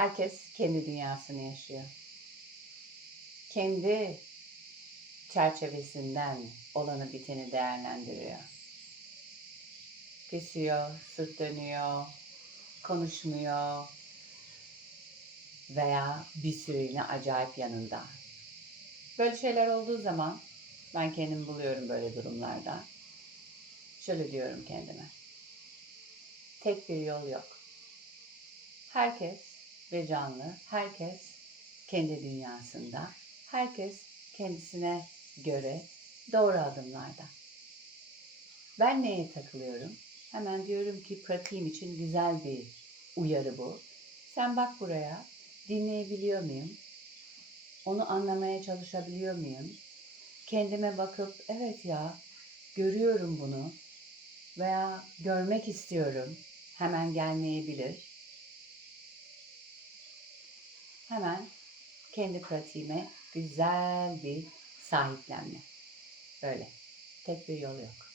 Herkes kendi dünyasını yaşıyor. Kendi çerçevesinden olanı biteni değerlendiriyor. Küsüyor, sırt dönüyor, konuşmuyor veya bir süreliğine acayip yanında. Böyle şeyler olduğu zaman ben kendimi buluyorum böyle durumlarda. Şöyle diyorum kendime. Tek bir yol yok. Herkes ve canlı, herkes kendi dünyasında, herkes kendisine göre doğru adımlarda. Ben neye takılıyorum? Hemen diyorum ki pratiğim için güzel bir uyarı bu. Sen bak buraya, dinleyebiliyor muyum? Onu anlamaya çalışabiliyor muyum? Kendime bakıp evet ya görüyorum bunu veya görmek istiyorum. Hemen gelmeyebilir. Hemen kendi pratiğime güzel bir sahiplenme. Böyle. Tek bir yol yok.